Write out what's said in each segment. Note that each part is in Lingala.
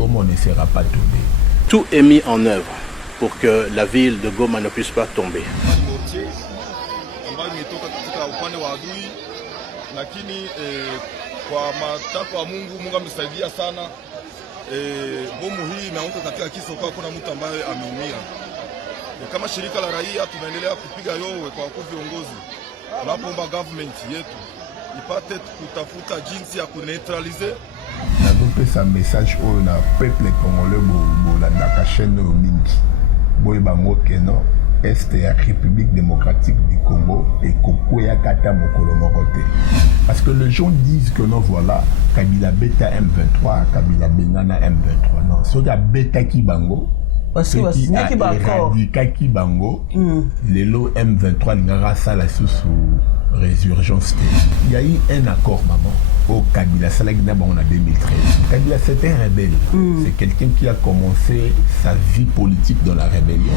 Goma ne sera pas tombée. Tout est mis en œuvre pour que la ville de Goma ne puisse pas tomber. Lakini kwa matakwa ya Mungu amesaidia sana. Bomu hii imeanguka katika kisa kwa kuna mtu ambaye ameumia. Kama shirika la raia tunaendelea kupiga yowe kwa wakuu viongozi. Tunapoomba government yetu ipate kutafuta jinsi ya kuneutraliser. Nazopesa message au na peuple congolais bolandaka chaîne mingi. Boye bango keno Est et la République démocratique du Congo et Kokoya Kata Mokolo Morote. Parce que les gens disent que non, voilà, Kabila Beta M23, Kabila Benana M23. Non, c'est la Beta Kibango. Parce que qui a éradiqué Kibango, les lots M23, l'ingara ça la sous résurgence. Il y a eu un accord, maman, au Kabila Salagina en 2013. Kabila, c'était un rebelle. C'est quelqu'un qui a commencé sa vie politique dans la rébellion.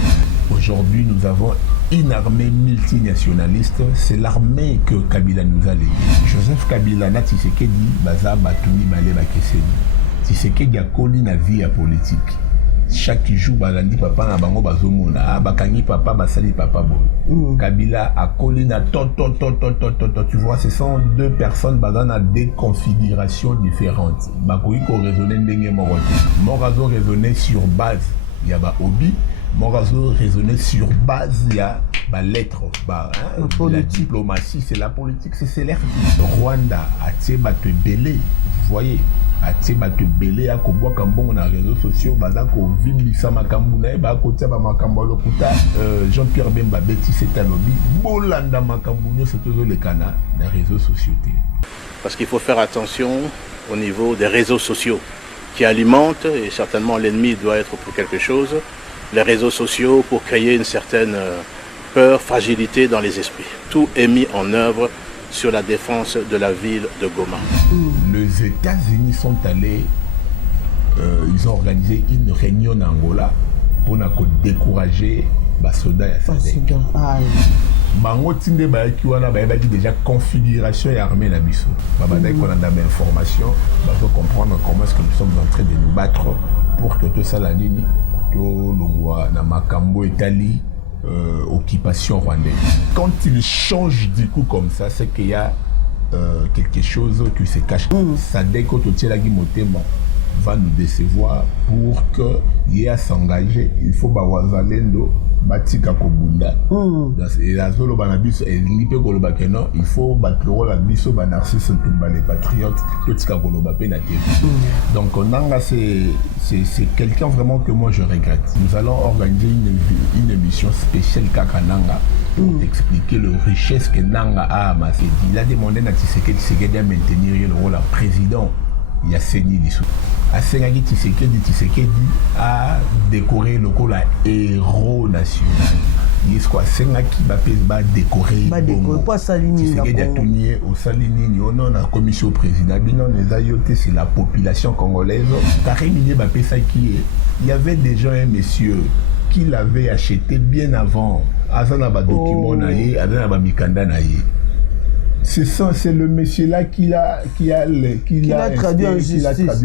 Aujourd'hui, nous avons une armée multinationaliste. C'est l'armée que Kabila nous a léguée. Joseph Kabila, na Tshisekedi, Baza, Batumi, Bale, Bakeseni. Tshisekedi a collé la vie à politique. Chaque jour, balandi papa na bango bazomona, bakangi papa, basali papa bon. Kabila a collé na tu vois, ce sont deux personnes basant à des configurations différentes. Bakoui ko raisonner ndenge moko. Morazo raisonner sur base, il y a ba hobby. Morazo raisonner sur base, il y a ba lettre, la diplomatie, c'est la politique, c'est l'air. Rwanda a tie bato belé, vous voyez. Atie bato belé ya kobwa kambongo na réseaux sociaux baza ko vimisa makambu na ba ko tia ba makambo lokuta Jean-Pierre Bemba beti c'est un lobby bolanda makambu nyo c'est toujours le canal des réseaux sociaux. Parce qu'il faut faire attention au niveau des réseaux sociaux qui alimentent, et certainement l'ennemi doit être pour quelque chose, les réseaux sociaux pour créer une certaine peur, fragilité dans les esprits. Tout est mis en œuvre sur la défense de la ville de Goma. Les États-Unis sont allés, ils ont organisé une réunion en Angola pour décourager les soldats à Sadek. Bango tinde ba ki wana ba dit déjà configuration et armée na biso. Ba ba dai kona ndame information, ba faut comprendre comment est-ce que nous sommes en train de nous battre pour que tout ça la nini to longwa na makambo etali occupation rwandaise. Quand il change du coup comme ça, c'est qu'il y a quelque chose qui se cache. Sadek Ototielagi Motema va nous décevoir pour qu'il y ait à s'engager. Il faut Bawazalendo Batika Kobunda. Et la zone Banabiso et l'Ipe Golobakeno, il faut battre la biso Banarcis les patriotes, Totika Golobapé Naté. Donc on a c'est quelqu'un vraiment que moi je regrette. Nous allons organiser une émission spéciale Kakananga pour expliquer la richesse que Nanga a amassé. Il a demandé à Tshisekedi de maintenir le rôle de président. Il y a Seni Lissou. À Senagi Tshisekedi a décoré le rôle de héros national. Il y a quoi Senagi va décorer. Pas Salini. Tshisekedi a tourné au Salini. On a la commission président. Les ayotés, c'est la population congolaise. Il y avait déjà un monsieur qui l'avait acheté bien avant. Azanaba document naïe, Azanaba mikanda naïe. C'est le monsieur là qui l'a traduit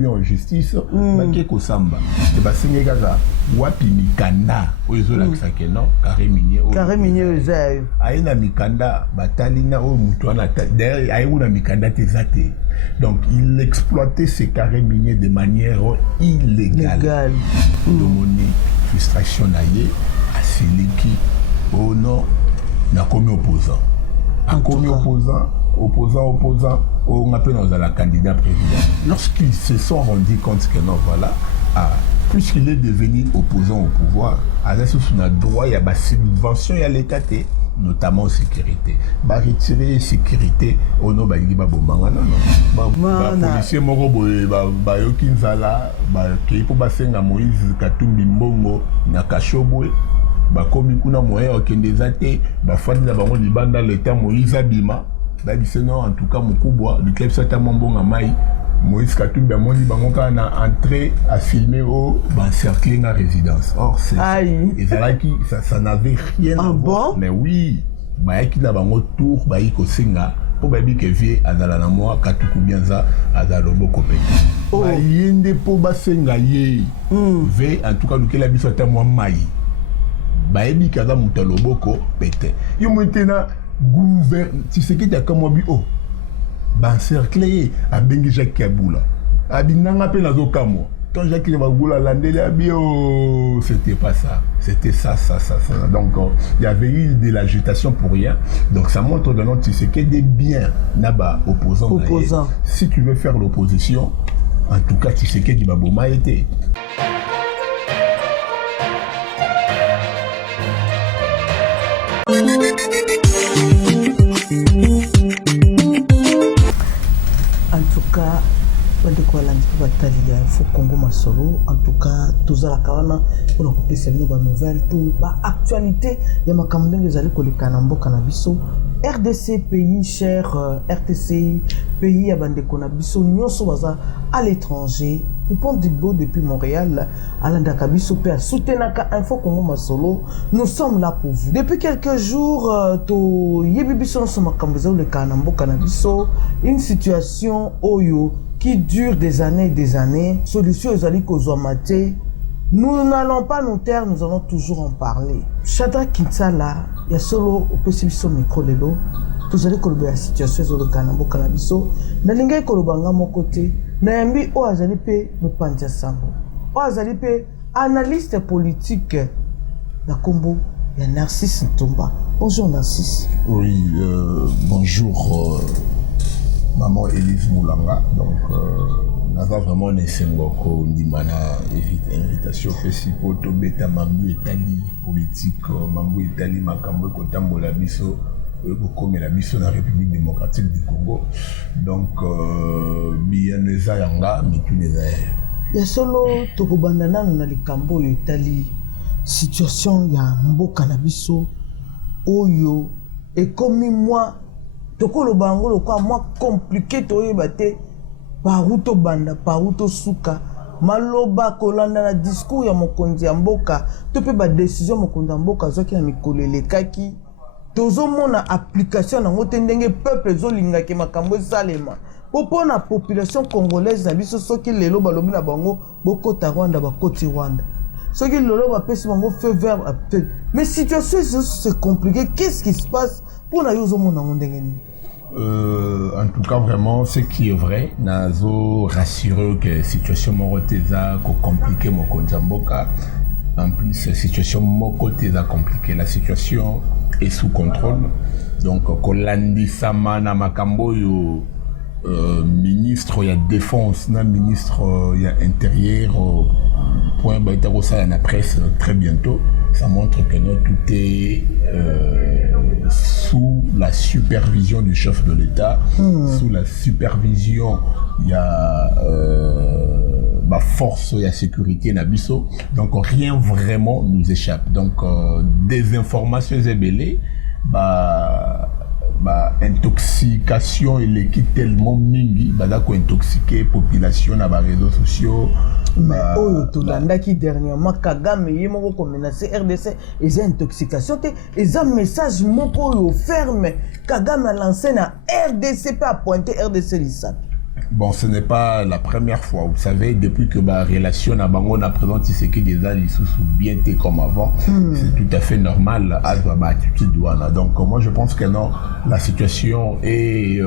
en justice. Makeko Samba. Et bah c'est gaga wapi mikanda ozola kisakeno carré minier ozayo. Aina mikanda batalina o mutwana derrière aina mikanda tezate. Donc il exploitait ces carrés miniers de manière illégale. Domoni frustration naïe à celui qui oh non n'a commis opposant. A commis opposant, on appelle dans candidat président. Lorsqu'ils se sont rendus compte que non, voilà, puisqu'il est devenu opposant au pouvoir, à la source, on a droit, il y a des subventions à l'État, notamment en sécurité. Bah retirer sécurité, on a dit bah bon non non. Policier moro bah yokinzala bah qui pour basenga Moïse Katumbi Mbongo na Kashoboe. Bakomi kuna moyen okendeza te bafandi na bango libanda l'état Moïse Abima ba biseno en tout cas mukubwa du club sata mbonga mai Moïse Katumbi amoni bango kana entrée à filmer au encercler na résidence. Or c'est et ça n'avait rien à voir. Mais oui, ba yaki na bango tour ba yiko senga pour baby que vie azala na moi katuku bienza azala loboko pete bayende po basenga ye ve en tout cas lukela biso ata mwa mai bayebi kaza muta loboko pete yo maintenant gouverne tu sais que tu as comme moi oh bancercler abengi Jacques Kabula abinanga pe nazo kamo quand Jacques Kabula landeli abio c'était pas ça c'était ça donc il y avait eu de l'agitation pour rien donc ça montre dans notre c'est que des biens naba opposant si tu veux faire l'opposition en tout cas tu sais que du baboma était en tout cas bandeko balandi mpe batali ya info Congo Masolo en tout cas tozalaka wana mpona kopesa bino banouvelle to baactualité ya makambo ndenge ezali koleka na mboka na biso RDC pays cher RTC pays ya bandeko na biso nyonso baza à l'étranger Poupon Digbo depuis Montréal alandaka biso pe soutenaka info Congo Masolo nous sommes là pour vous depuis quelques jours to yebi biso so makambo ezaleka na mboka na biso une situation oyo qui dure des années et des années. Solution ezali kozwamate. Nous n'allons pas nous taire, nous allons toujours en parler. Shadrack Kinsala, il y a solo au possible micro lelo. Tozali koloba la situation ezoleka na mboka na biso. Na lingai kolobanga mon côté. Na yambi o azali pe mopanza sango. O azali pe analyste politique na Kombo ya Narcisse Ntomba. Bonjour Narcisse. Oui, bonjour. Maman Elise Moulanga, donc on a vraiment un sengoko ndimana invitation festival to beta mambu etali politique mambu etali makambo kotambola biso comme la biso na République démocratique du Congo donc bien eza yanga mituneza ya solo to kobandana na likambo etali situation ya mboka na biso oyo ekomi moi tokolo bango lokwa moi compliqué toyeba te paruto banda paruto suka maloba kolanda na discours ya mokonzi ya mboka to pe ba décision mokonzi ya mboka zoki na mikolo elekaki tozomona application nango te ndenge peuple ezolingaki makambo esalema po na population congolaise na biso soki lelo balobi na bango bokota Rwanda bakoti Rwanda soki lelo bapesi bango feu vert mais situation c'est compliqué qu'est-ce qui se passe pour na yozomona ngo ndenge nini en tout cas vraiment ce qui est vrai nazo rassurer que situation moroteza ko compliqué moko njamboka en plus situation moko teza compliqué la situation est sous contrôle donc kolandisama na makambo yo ministre ya défense na ministre ya intérieur point baita ko ça na presse très bientôt ça montre que non tout est sous la supervision du chef de l'État, sous la supervision il y a ma force et la sécurité nabiso donc rien vraiment nous échappe donc des informations ébélées intoxication et l'équipe tellement mingi badako intoxiquer population na ba réseaux sociaux mais oyo tolandaki dernièrement Kagame yemoko ko menacer RDC et intoxication te et un message moko oyo ferme Kagame a lancé na RDC pas pointer RDC l'ISAP. Bon, ce n'est pas la première fois. Vous savez, depuis que ma relation à Bango n'a présenté ce qui déjà les sous bien comme avant, c'est tout à fait normal à ma attitude douane. Donc, moi, je pense que non, la situation est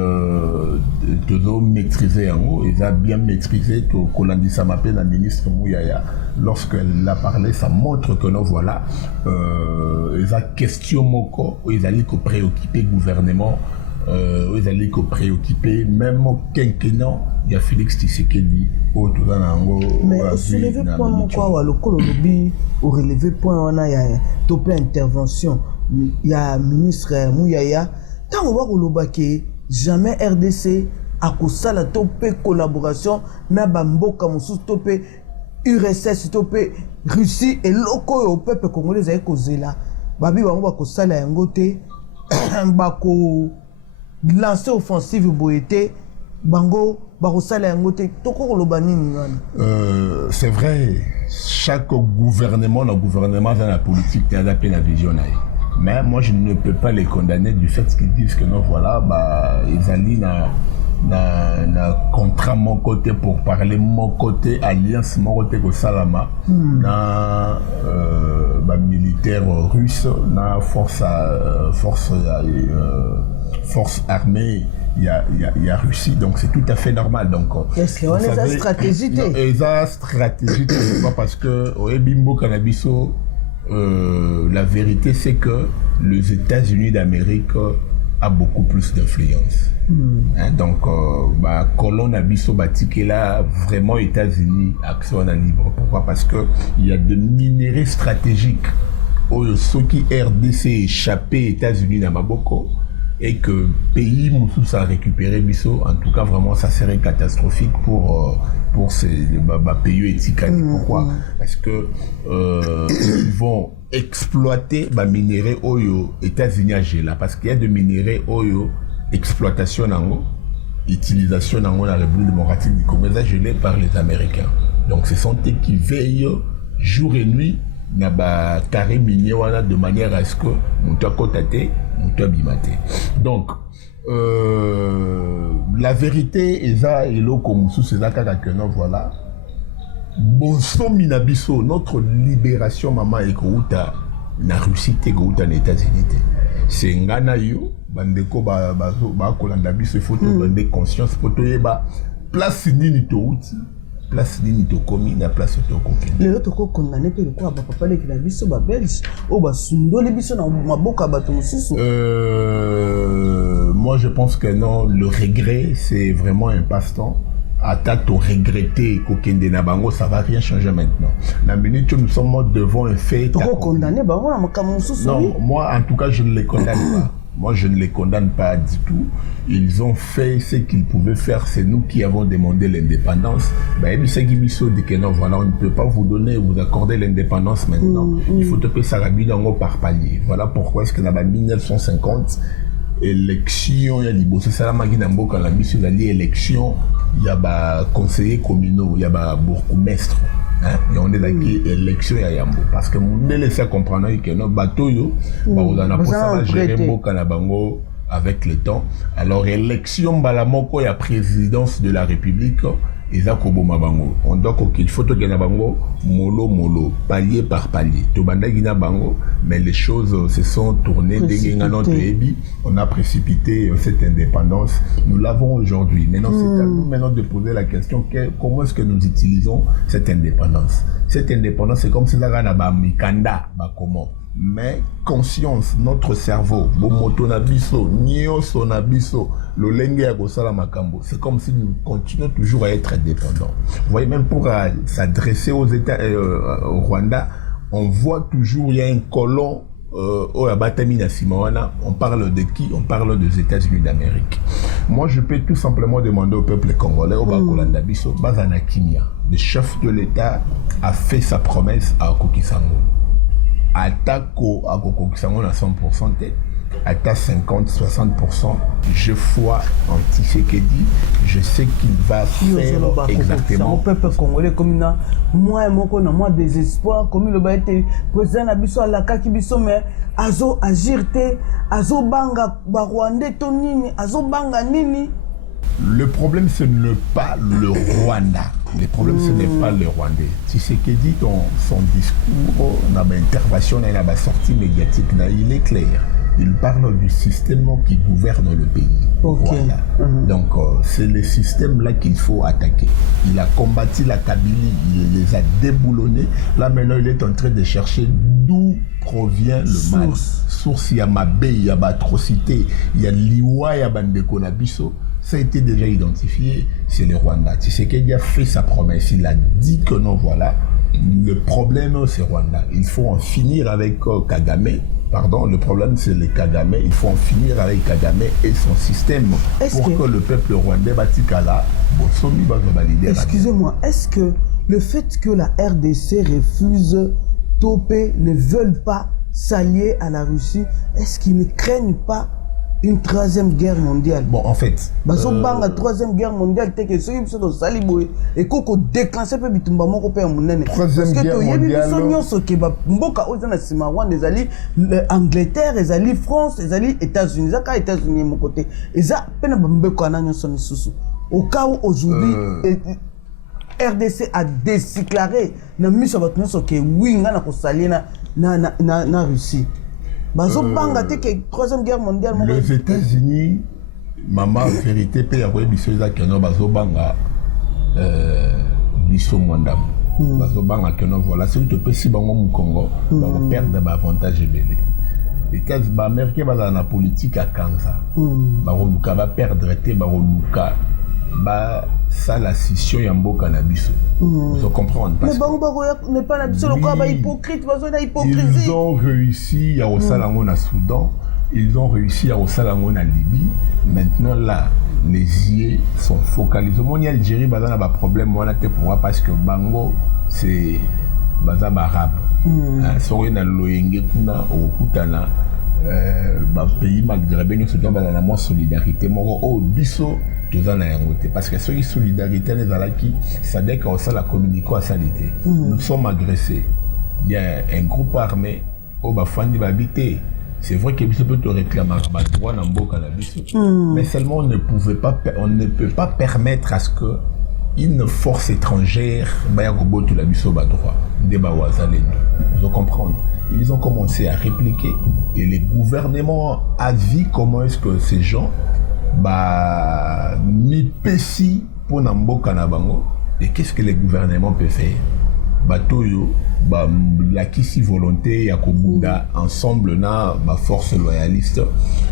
toujours maîtrisée en haut. Ils ont bien maîtrisé que Kolandi Samapé, la ministre Mouyaya, lorsqu'elle a parlé, ça montre que non, voilà, ils ont question moko, ils allaient que préoccuper le gouvernement. Ils allaient que préoccuper même au quinquennat il y a Félix Tshisekedi au tout dans l'ango mais au soulever point mon quoi le lobby au relever point on a ya topé intervention il y a ministre Mouyaya tant on va kolobake jamais RDC a kosala topé collaboration na bamboka musu topé URSS topé Russie et loko au peuple congolais za kozela babi bango ba kosala yango te bako lancer offensive boyete bango barosala yango te toko koloba nini ngana c'est vrai chaque gouvernement dans la politique a la vision Mais moi, je ne peux pas les condamner du fait qu'ils disent que non, voilà, bah, Ezali na contrat mon côté pour parler mon côté, alliance mon côté que Salama, na militaire russe, na force armée. Il y a Russie, donc c'est tout à fait normal. Donc, est-ce qu'on est à stratégie? Et à stratégie, c'est pas parce que au Bimbo Cannabiso, la vérité c'est que les États-Unis d'Amérique a beaucoup plus d'influence. Hein, donc, colonne Abisso Batik là, vraiment États-Unis, action en libre. Pourquoi? Parce que il y a des minéraux stratégiques. Ceux qui RDC échappé États-Unis dans Maboko. Et que pays Moussous a récupéré Bisso, en tout cas vraiment ça serait catastrophique pour ces pays éthiques. Pourquoi? Parce que ils vont exploiter minéraux Oyo États-Unis là, parce qu'il y a des minéraux Oyo exploitation nango, utilisation nango dans la République démocratique du Congo gelé par les Américains. Donc ce sont eux qui veillent jour et nuit na ba carré minier wana de manière à ce que mutu akotate mutu abimate. Donc la vérité eza eloko mosusu eza kaka que non voilà bonsomi na biso notre libération mama ekouta na Russie te ekouta na États-Unis te. C'est ngana yo bandeko ba kolanda biso photo bande conscience photo yeba place nini to outi place nini to komi na place to komi le to ko condamné pe ko ba papa le kina biso ba belge o ba sundoli biso na maboka bato mususu. Moi je pense que non, le regret c'est vraiment un passe-temps. Attaque au regretter kokende na bango, ça va rien changer maintenant. La minute où nous sommes devant un fait to ko condamné ba wana makamu mususu. Non, moi en tout cas je ne les condamne pas. Moi, je ne les condamne pas du tout. Ils ont fait ce qu'ils pouvaient faire. C'est nous qui avons demandé l'indépendance. Voilà, on ne peut pas vous donner, vous accorder l'indépendance maintenant. Il faut te payer ça par palier. Voilà pourquoi est-ce que dans 1950, élection, il y a l'Ibosso Salamagi Nambo, quand la mission d'allier élection, il y a conseiller communaux, il y a bourgmestre. Hein? Et on est là qui élection à Yambo parce que mon laissé comprendre que nos bateaux on a pour ça gérer Mokanabango avec le temps. Alors élection balamoko ya présidence de la République Ezakobo Mabango. On doit qu'il faut que Nabango molo palier par palier. Tobandagi na bango, mais les choses se sont tournées on a précipité cette indépendance. Nous l'avons aujourd'hui. Maintenant c'est à nous maintenant de poser la question comment est-ce que nous utilisons cette indépendance. Cette indépendance c'est comme si ça gana ba mikanda ba comment. Mais conscience, notre cerveau, c'est comme si nous continuons toujours à être indépendants. Vous voyez, même pour s'adresser aux États, au Rwanda, on voit toujours, il y a un colon on parle de qui? On parle des États-Unis d'Amérique. Moi, je peux tout simplement demander au peuple congolais, le chef de l'État a fait sa promesse à Kokisango. Attaque à Kokokisango à 100%, attaque 50-60%, je foi en Tshisekedi, je sais qu'il va faire exactement. Mon peuple congolais comme na moi moi désespoir comme le ba été président na biso la kaki biso mais azo agir te azo banga ba Rwandais to nini azo banga nini. Le problème ce n'est pas le Rwanda. Le problème ce n'est pas le Rwandais. Tshisekedi dans son discours, dans l'intervention, dans la sortie médiatique, il est clair. Il parle du système qui gouverne le pays. Rwanda. Donc c'est le système là qu'il faut attaquer. Il a combattu la Kabylie, il les a déboulonnés. Là maintenant il est en train de chercher d'où provient le mal. Source, il y a Mabé, il y a atrocité, il y a Liwa, il y a Bandeko Nabiso. Ça a été déjà identifié, c'est le Rwanda. Tshisekedi a fait sa promesse, il a dit que non, voilà, le problème c'est Rwanda. Il faut en finir avec Kagame. Pardon, le problème c'est le Kagame. Il faut en finir avec Kagame et son système pour que le peuple rwandais batikala, Bonsomi va valider. Excusez-moi, est-ce que le fait que la RDC refuse Topé, ne veulent pas s'allier à la Russie, est-ce qu'ils ne craignent pas une troisième guerre mondiale. Bon, en fait. La troisième guerre mondiale, c'est que ceux qui sont saliboé et qu'on déclenché peu bitumba moko pe munene. Troisième guerre mondiale. Mboka ozana sima Rwanda ezali Angleterre, ezali France, ezali États-Unis, zaka États-Unis mon côté. Eza pena mbeko ananyo son susu. Au cas où aujourd'hui RDC a déclaré na mission batno que oui ngana ko salina na Russie. Troisième guerre mondiale. Les États-Unis, maman, vérité, paye après bisoza keno bazobanga biso mwandam. Bazobanga keno voilà, si tu peux si bango mu Congo, va perdre avantage belé. Les cas américains va dans la politique à Kansa. Baromuka va perdre te baromuka ba ça la scission ya mboka na biso. Vous comprenez parce que n'est pas la biso le quoi hypocrite, hypocrisie. Ils ont réussi à Osalango na Soudan, ils ont réussi à Osalango na Libye. Maintenant là, les yeux sont focalisés. Mon Algérie bazana ba problème moi te pour parce que bango c'est bazaba arabe. Sori na loyenge kuna okutana ba pays maghrébin se doit dans la solidarité moko au biso parce que ceux qui solidarité les alaki ça dès qu'on ça la communication à salité nous sommes agressés, il y a un groupe armé au bafandi babité. C'est vrai que biso peut te réclamer droit dans mboka na biso mais seulement on ne peut pas permettre à ce que une force étrangère baya koboto la biso ba droit débat wazalendo. Vous comprenez? Ils ont commencé à répliquer et les gouvernements a vu comment est-ce que ces gens mi pesi pour namboka na bango. Et qu'est-ce que les gouvernements peuvent faire? Batoyo la kisi volonté ya kobunda ensemble na ma force loyaliste,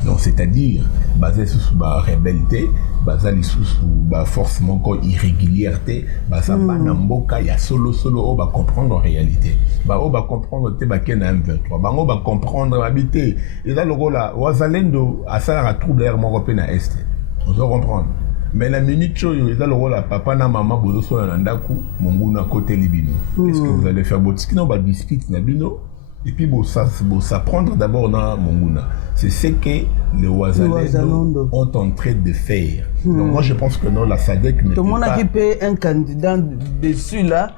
donc c'est-à-dire basé sur ba rebelleté, basé sur ba force manko irrégulièreté, basé na mboka ya solo o ba comprendre en réalité. O ba comprendre te ba kena M23. Bango ba comprendre habiter. Et là le rôle là wazalendo asala trouble air moko na est. On doit comprendre. Mais la minute choyo, ils ont le rôle à papa na maman bozo so na ndaku monguna côté libino. Qu'est-ce que vous allez faire? Botiki na ba dispute na bino et puis bon ça prendre d'abord na monguna. C'est ce que les Ouazalendo ont en train de faire. Donc moi je pense que non la SADC ne peut pas. Tout le monde a fait un candidat dessus là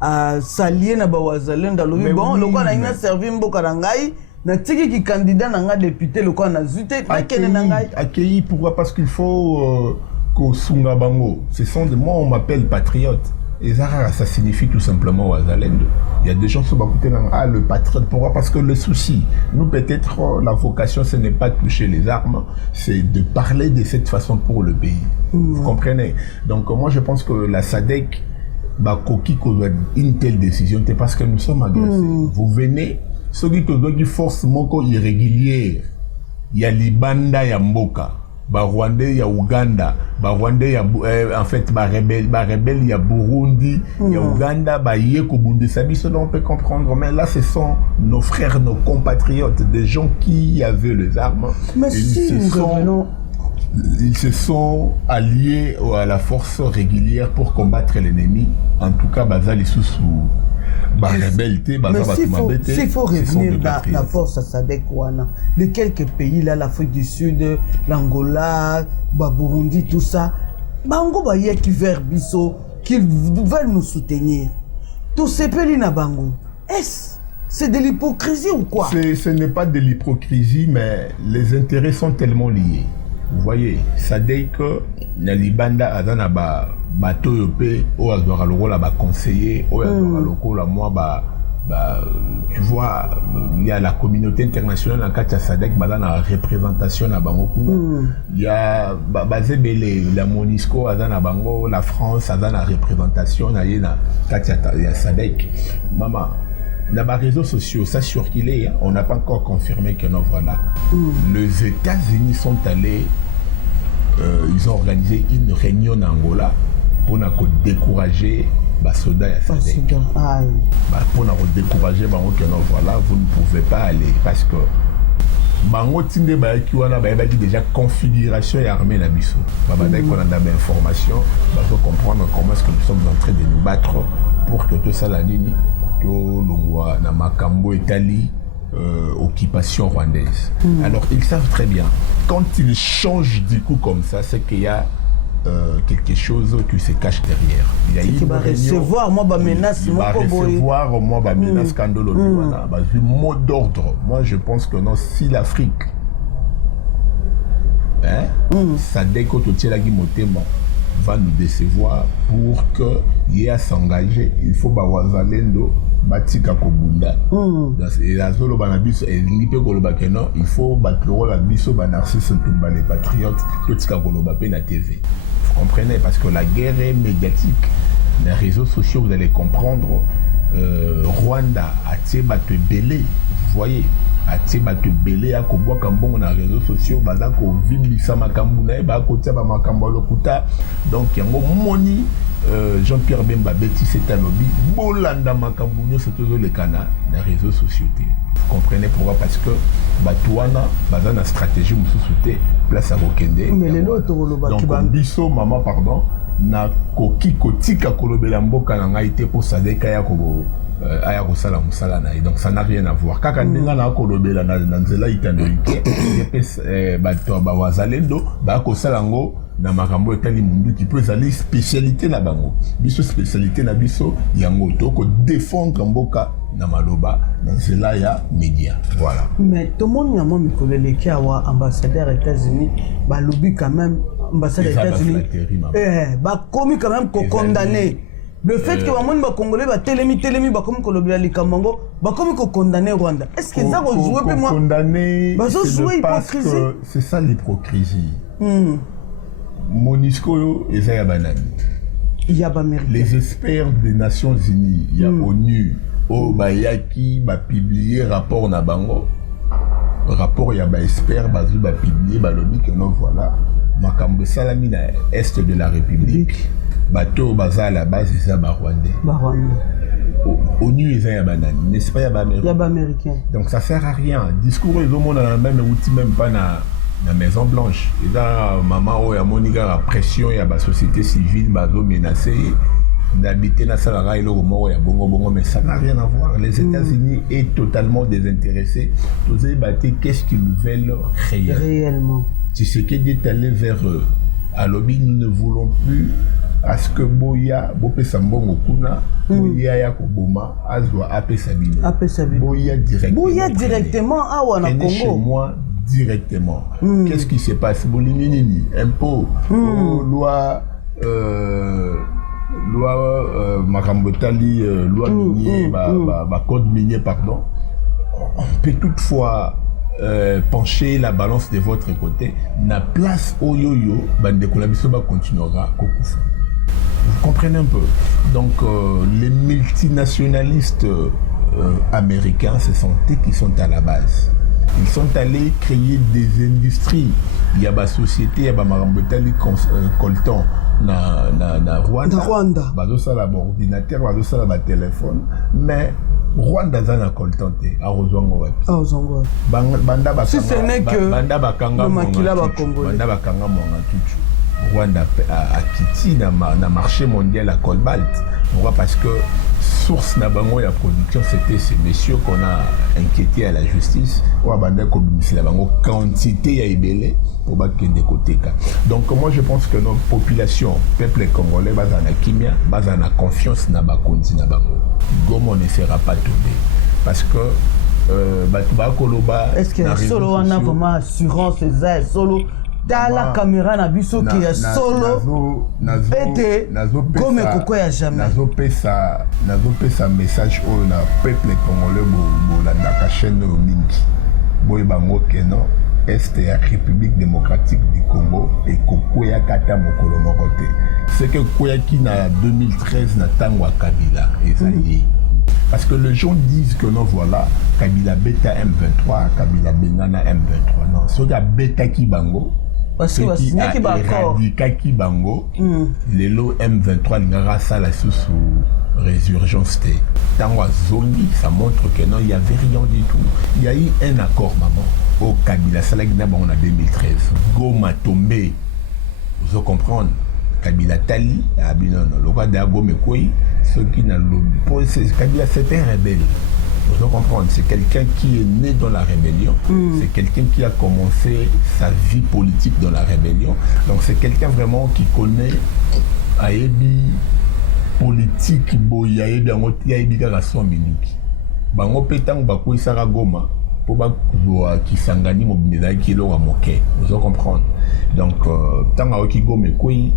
à s'allier na ba Ouazalendo le bon le quoi na servi mboka na ngai. Na tiki qui candidat na nga député le quoi na zute na kene na ngai accueilli pourquoi parce qu'il faut Kosunga Bango, ce sont de moi on m'appelle patriote. Et ça signifie tout simplement Ouazalendo. Il y a des gens qui sont le patriote. Pourquoi? Parce que le souci, nous peut-être la vocation ce n'est pas de toucher les armes, c'est de parler de cette façon pour le pays. Vous comprenez? Donc moi je pense que la SADC Koki une telle décision, c'est parce que nous sommes agressés. Vous venez, ceux qui force moko irrégulière, il y a Libanda, il y a Mboka. Rwandais, il y a Ouganda, Rwandais, il y a en fait rebelle, il y a Burundi, il y a Ouganda, Yeko Bundesabi, cela on peut comprendre. Mais là, ce sont nos frères, nos compatriotes, des gens qui avaient les armes. Mais ils se sont alliés à la force régulière pour combattre l'ennemi. En tout cas, Bazali sous s'il faut revenir dans la force à SADC, les quelques pays là, l'Afrique du Sud, l'Angola, Burundi, tout ça, bango baye qui vers biso, qui veulent nous soutenir. Tous ces pays na bango, c'est de l'hypocrisie ou quoi? Ce n'est pas de l'hypocrisie, mais les intérêts sont tellement liés. Vous voyez, SADC, Nalibanda, Azana bateau yopé au azora loko la ba conseiller au azora loko la moi tu vois il y a la communauté internationale en cas SADC dans la représentation à bango il y a basé la Monisco à bango la France dans la représentation na yena ya SADC maman dans les réseaux sociaux ça circulé on n'a pas encore confirmé que non voilà les États-Unis sont allés ils ont organisé une réunion en Angola pour décourager les soldats à SADC. Pour décourager bango que non voilà vous ne pouvez pas aller parce que bango tinde ba ki wana ba dit déjà configuration et armée na biso. Ba dai qu'on a des informations, ba faut comprendre comment est-ce que nous sommes en train de nous battre pour que tout ça la nini to longwa na makambo etali occupation rwandaise. Alors ils savent très bien, quand ils changent du coup comme ça, c'est qu'il y a quelque chose qui se cache derrière. Il y a qui va recevoir moi ba menace, il va recevoir moi ba menace Kandolo, voilà, du mot d'ordre. Moi je pense que non, si l'Afrique ça décote au Tchelagi Motema va nous décevoir, pour que y a s'engager, il faut ba wazalendo batika kobunda. Et la zolo banabiso et lipe koloba keno, il faut batlo la biso ba narcisse tumba les patriotes totika koloba pe na TV. Vous comprenez, parce que la guerre est médiatique. Les réseaux sociaux, vous allez comprendre, Rwanda a tiré battu belé, vous voyez, a tiré battu belé à Koboa Kambon dans les réseaux sociaux, Bazako Vimbisa Makambuna, Bakotia Makambo Lokuta. Donc il y a un moni, Jean-Pierre Bemba Betty c'est un lobby, Bolanda Makambunyo c'est toujours le canal des réseaux sociaux. Vous comprenez pourquoi? Parce que Batouana, Bazana stratégie, Moussouté, place à Rokende. Mais les autres, donc Bisso, maman, pardon, na koki kotika kolobela mboka na ngai te po sadeka ya ko aya kosala musala na ye. Donc ça n'a rien à voir. Kaka ndinga na kolobela na nzela itanoike yepes bato ba wazalendo ba kosala ngo na makambo etali mundu qui peut aller spécialité na bango. Biso spécialité na biso yango to ko défendre mboka na maloba na nzela ya média. Voilà. Mais tout le monde y a mon mikolele qui a ambassadeur États-Unis, ba lobby quand même ambassade des États-Unis, bah commis quand même qu'on condamné. Le fait que les Congolais bah télémi bah comme Colombia les Kamango bah comme qu'on condamné Rwanda. Est-ce que ça va jouer pour moi? Condamné. Bah ça jouer hypocrisie. C'est ça l'hypocrisie. Monisco et Zaya Banani. Il y a les experts des Nations Unies, il y a ONU, Bayaki va publier rapport na bango. Rapport il y a ba expert bazu ba publier ba lobby que non voilà. Makambo salami na est de la République. Bateau baza à la base c'est ça ba Rwandais. ONU et Zaya Banani, n'est-ce pas, il y a américain. Donc ça sert à rien. Discours ils ont même outil même pas na la Maison Blanche. Et là, maman, il y a Monica, pression, il y a la société civile, bazo menacé, d'habiter dans Salara et le Romo, il y a bongo, mais ça n'a rien à voir. Les États-Unis est totalement désintéressés. Vous avez battu, qu'est-ce qu'ils veulent réellement? Tu sais qu'il est allé vers eux. À l'objet, nous ne voulons plus à ce que Boya, Bopé Sambongo Kuna, Boya Yakoboma, Azwa, Apé Sabine. Boya directement, ah, on a Congo. Chez moi, directement. Qu'est-ce qui se passe? Bolinini, impôt, loi, Marambotali, loi minier, code minier, pardon. On peut toutefois pencher la balance de votre côté. Na place au yo-yo, Bande Kolabisoba continuera. Vous comprenez un peu? Donc, les multinationalistes américains, ce sont eux qui sont à la base. Ils sont allés créer des industries. Il y a des sociétés, il y a des marambotali coltan na Rwanda. Bazo ça la ordinateur, bazo ça la téléphone. Mais Rwanda zana coltan te a rozwango wapi. Banda bakanga. Si ce n'est que banda bakanga monga tutu. Rwanda a quitté na marché mondial à Cobalt. Pourquoi? Parce que source na bango la production c'était ces messieurs qu'on a inquiété à la justice ou à bande comme la bango quantité à ebele pour ba kende côté. Donc moi je pense que notre population peuple congolais basa na kimia basa na confiance na ba konti na bango. Gomo ne sera pas tombé parce que batuba koloba est-ce que solo on a vraiment assurance ça solo dans la caméra na biso qui est solo et comme koko ya jamais nazo pesa message au na peuple congolais bo la chaîne mingi boy bango keno est la République démocratique du Congo et koko ya kata mokolo mokote c'est que koya ki na 2013 na tangwa Kabila ezali parce que les gens disent que non voilà Kabila beta M23 Kabila Bengana M23 non c'est que beta ki bango parce que éradiqué bango les lots M23 l'ingara ça la sous résurgence té tango zongi ça montre que non il y avait rien du tout. Il y a eu un accord maman au Kabila Salagina on a 2013 Goma tombé vous comprendre Kabila Tali abinono le roi d'Agomekoi ceux qui n'a le Kabila c'était un rebelle Vous devez comprendre, c'est quelqu'un qui est né dans la rébellion, c'est quelqu'un qui a commencé sa vie politique dans la rébellion. Donc c'est quelqu'un vraiment qui connaît Ayebi politique, Boyayebi, Ayebi Karason Minuki. Bango Petang Bako Isara Goma, pour Bakoua qui s'engage mobilisé qui est là moqué. Vous devez comprendre. Donc, tant à Okigo Mekoi,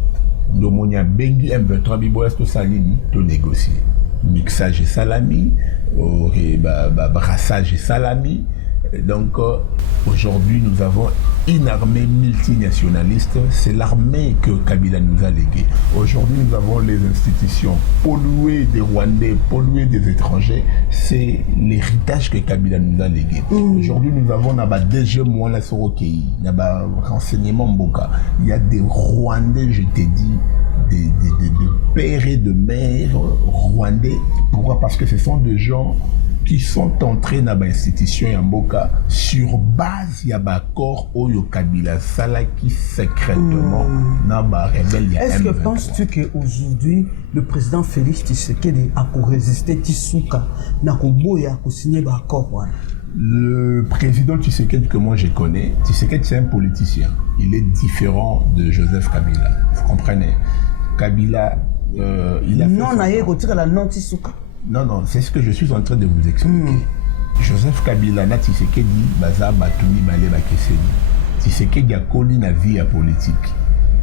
Domonia Bengi M23 Bibo Esto Salini, de négocier. Mixage et salami, brassage et salami. Donc aujourd'hui nous avons une armée multinationaliste, c'est l'armée que Kabila nous a léguée. Aujourd'hui nous avons les institutions polluées des Rwandais, polluées des étrangers, c'est l'héritage que Kabila nous a légué. Aujourd'hui nous avons DG Mouana Sorokei, renseignement Mboka, il y a des Rwandais, je t'ai dit, des pères et de mères rwandais. Pourquoi? Parce que ce sont des gens qui sont entrés dans l'institution Yamboka sur base de l'accord Oyo Kabila Salaki secrètement dans la rebelle. Est-ce que penses-tu qu'aujourd'hui le président Félix Tshisekedi a résisté Tissouka n'a pas signé l'accord? Le président Tshisekedi que moi je connais, Tshisekedi c'est un politicien. Il est différent de Joseph Kabila. Vous comprenez? Kabila, il a fait... Non, c'est ce que je suis en train de vous expliquer. Joseph Kabila, na Tshisekedi, baza batuni bale bakeseni. Tshisekedi a collé na vie politique.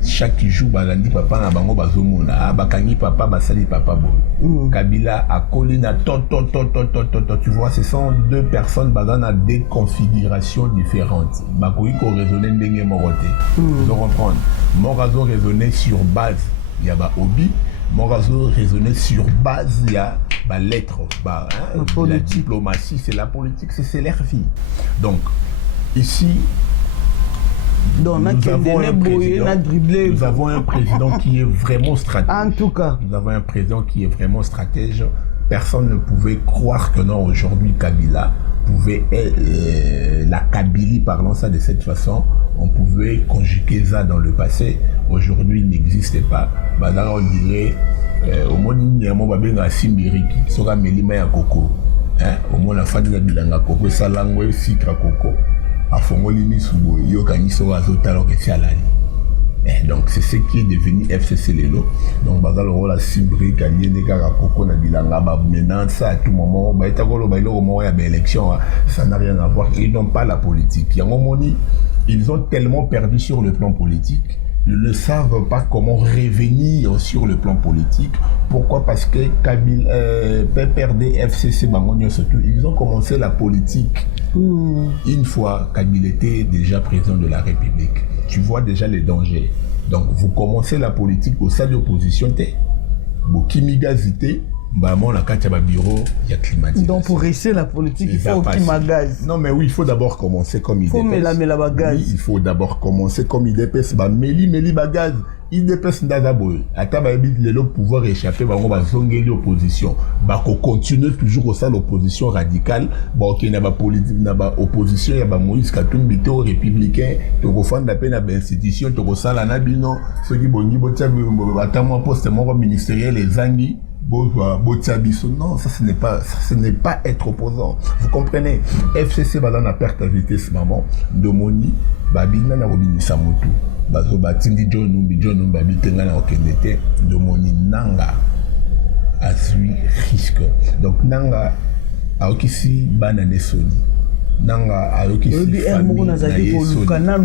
Chaque jour, balandi papa na bango bazomona, bakangi papa, basali papa bon. Kabila a collé na tu vois, ce sont deux personnes basant à des configurations différentes. Bakoui ko raisonner ndenge moroté. Vous comprendre. Morazo raisonner sur base, il y a ba hobby. Morazo raisonnait sur base, il y a la lettre, la diplomatie, c'est la politique, c'est leur vie. Donc, ici, nous avons un président qui est vraiment stratège. En tout cas. Nous avons un président qui est vraiment stratège. Personne ne pouvait croire que non, aujourd'hui, Kabila pouvait, la Kabylie, parlant ça de cette façon, on pouvait conjuguer ça dans le passé. Aujourd'hui, il n'existait pas. Là, on dirait, au moins, il y a un peu de Simbiriki, sera Melima ya Koko. Au moins, la fin de la bilanga Koko, ça langue, Sitra Koko. A Fongolini Subo, Yokani Sora Zotalo, Kessialani. Donc, c'est ce qui est devenu FCC Lelo. Donc, le rôle à Simbiriki, à Yenega Koko, na bilanga, maintenant, ça, à tout moment, il y a des élections, ça n'a rien à voir. Ils n'ont pas la politique. Il y a un moment, ils ont tellement perdu sur le plan politique. Ils ne savent pas comment revenir sur le plan politique. Pourquoi? Parce que Kabila, PPRD, FCC, Bangonio, surtout, ils ont commencé la politique une fois Kabila était déjà président de la République. Tu vois déjà les dangers. Donc, vous commencez la politique au sein de l'opposition. Vous kimigazité. Bureau, il y a climatisation. Donc pour réussir la politique, il faut qu'il m'agaze. Non mais oui, il faut d'abord commencer comme il dépêche. Oui, il faut d'abord commencer comme il dépêche. Meli bagaz. Il dépêche d'abord. Attends, le pouvoir échapper, on va zonger l'opposition. On continue toujours au sein de l'opposition radicale. Il y a politique, il y a opposition, il y a Moïse Katumbi, républicain, tu refais la peine à l'institution, tu refais la nabino, ceux qui vont attends un poste ministériel, les Angi. Non, ça ce n'est pas être opposant. Vous comprenez? FCC va dans la perte à vitesse maman de Moni, Babina na Robini Samotu, Bazo Batindi John Babitenga na Okendete, de Moni Nanga a suivi risque. Donc Nanga a okisi banane Sony. Nanga a okisi famille na Sony.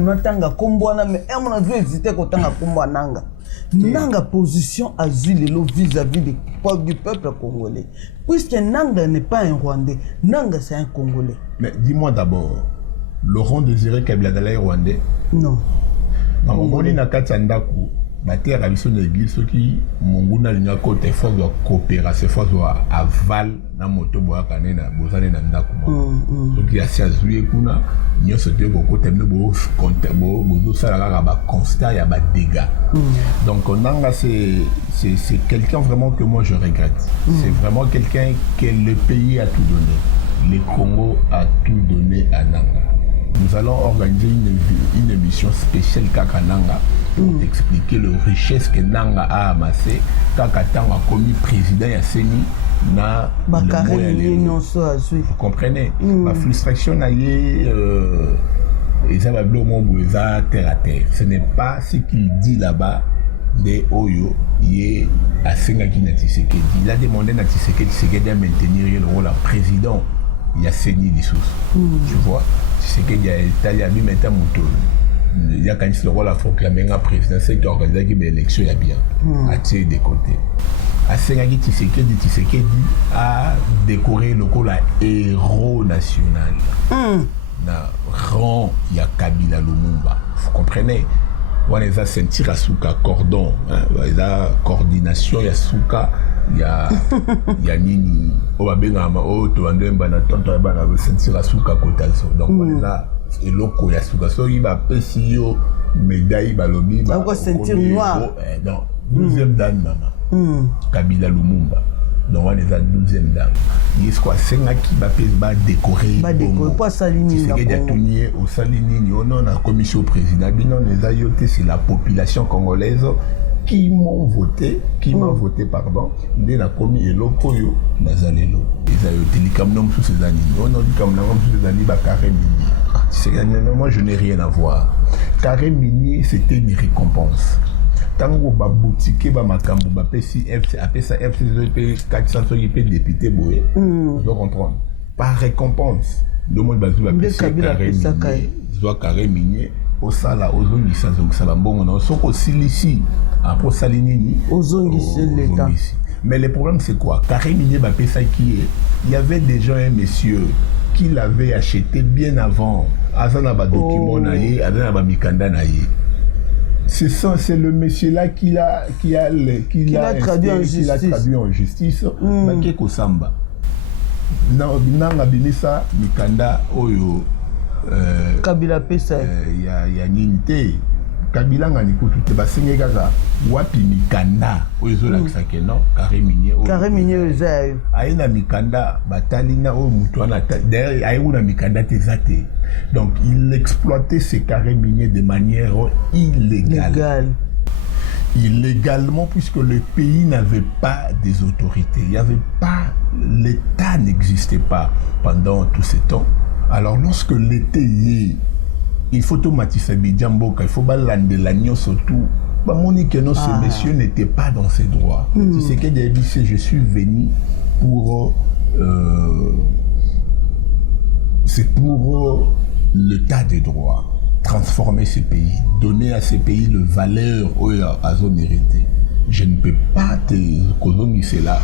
Natanga kombwana mais on a vu hésiter ko tanga komba Nanga. Nanga position azulelo vis-à-vis du peuple congolais. Puisque Nanga n'est pas un Rwandais, Nanga c'est un Congolais. Mais dis-moi d'abord, Laurent Désiré Kabila est Rwandais? Non. Mongoli na Katsandaku, Bati Arabiso l'église, ceux qui Monguna Lina Côte force de coopération, force de aval, na moto boakane na bozane na ndaku. Ceux qui assis azoué kuna, n'y a ce que beaucoup t'aiment beau compter beau, beau ça là ba constat y a ba dégâts. Donc Nanga c'est quelqu'un vraiment que moi je regrette. C'est vraiment quelqu'un que le pays a tout donné. Le Congo a tout donné à Nanga. Nous allons organiser une émission spéciale Kaka Nanga pour t'expliquer les richesses que Nanga a amassées. Kaka Tanga a commis président Yasseni, na vous comprenez? Ma frustration et ça va terre à terre. Ce n'est pas ce qu'il dit là-bas de Oyo il a Sengaki Tshisekedi. Il a demandé à Tshisekedi à maintenir le rôle de président. Il a saigné des sources. Tu vois, Tshisekedi a Italie a mis maintenant moto. Il y a quand même le rôle à proclamer un président, c'est qui a organisé l'élection, il y a bien. À tirer des côtés. À Sengaki Tshisekedi a décoré le rôle de héros national. Na rang il y a Kabila Lumumba. Vous comprenez? On les a sentir à souka cordon, il y a coordination, il y a souka, il y a nini, on va bien to andemba na tonto ba na sentir à souka kotaso. Donc on les a et loko ya souka so il va pesio médaille balobi ba. On sentir noir. Non, 12e dame maman. Kabila Lumumba. Donc on les a 12e dame. Il y a quoi senga qui va décorer. Ba décorer pas Salini na Congo. Au Salini on a commission président binon les ayoté c'est la population congolaise qui m'ont voté, qui m'a voté pardon. Il a commis eloko yo nazalelo. Les ayoté li comme nom sous ces années. On dit comme nom sous ces années ba carré mini. C'est moi je n'ai rien à voir. Carré mini c'était une récompense. Tango ba boutique ba makambo ba pesi FC après ça FC 400 IP député boé. Vous comprendre. Par récompense, le monde bazou ba pesi carré minier au sala ozongi ça donc ça va bon non soko silisi après salinini ozongi l'état. Mais le problème c'est quoi? Carré minier ba pesa qui est il y avait déjà un monsieur qui l'avait acheté bien avant azana ba document na yé azana ba mikanda na yé. C'est le monsieur-là qui l'a traduit en justice. Makeko Samba. Nanga binisa mikanda oyo. Kabila pesa. Ya ninte. Kabila ngani kutu basenga kaka wapi mikanda oyo zo la kisake non carré minier. Carré minier ozayo. Aina mikanda batalina oyo mutu ana derrière aina mikanda tezate. Donc, il exploitait ces carrés miniers de manière illégale. Illégalement, puisque le pays n'avait pas des autorités. Il n'y avait pas, l'État n'existait pas pendant tous ces temps. Alors, lorsque l'État y est, il faut automatiser Bidjamboka, il faut balander l'agneau surtout. Monique, non, ce monsieur n'était pas dans ses droits. C'est ce qu'il a dit, je suis venu pour... c'est pour l'état des droits, transformer ce pays, donner à ce pays le valeur à zone héritée. Je ne peux pas te causer cela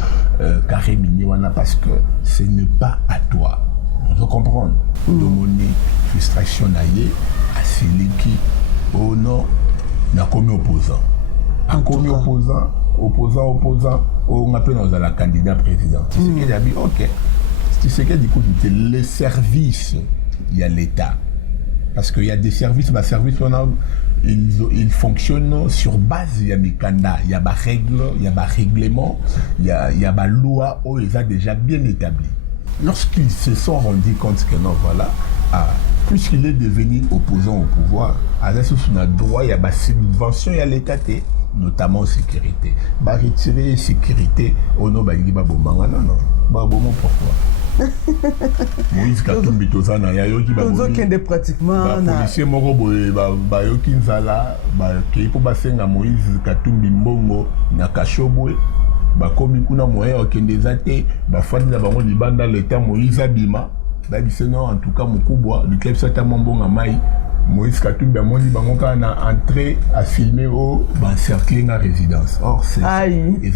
carré miniwana parce que ce n'est pas à toi. Vous comprenez? De mon frustration naïe à celui qui, oh non, n'a commis opposant. A commis opposant, on appelle dans la candidat président. C'est ce qu'il a dit, ok. C'est ce qu'il dit, les services, il y a l'État. Parce qu'il y a des services, ils fonctionnent sur base, il y a des candidat, il y a des règles, il y a des règlements, il y a des lois, ils ont déjà bien établi. Lorsqu'ils se sont rendus compte que non, voilà, puisqu'il est devenu opposant au pouvoir, à la source, on a droit, il y a des subventions, il y a l'État, notamment sécurité. Retirer sécurité, on a dit, non, pourquoi? Moïse Katumbi tozana ya yoki ba kende pratiquement na policier moko boye ba yoki nzala ba keipo basenga Moïse Katumbi mbongo na kashobo ba komi kuna moya okende zate ba fandi na bango libanda l'état Moïse abima ba biseno en tout cas mukubwa du club sata mbonga mai Moïse Katumbi amoni bango kana entrée à filmer au encercler na résidence. Or c'est et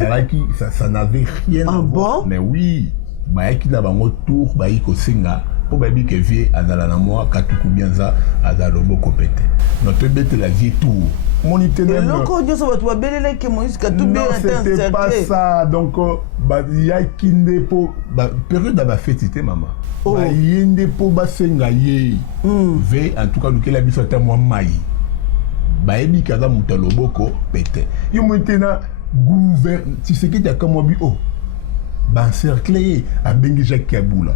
ça n'avait rien à voir. Mais oui baiki na bango tour baiko singa po babi ke vie azala na moi katuku bienza azalo boko pete notre bête la vie tour monité le loko nyoso batu babelele ke Moïse Katumbi c'était pas ça donc ba yaki ndepo ba période ba fêtité maman ba yende po basenga ye ve en tout cas lukela biso ta moi mai ba ebi kaza mutalo boko pete yo monité na gouverne tu sais que tu as comme bi encerclé à Bengi Jacques Kabula.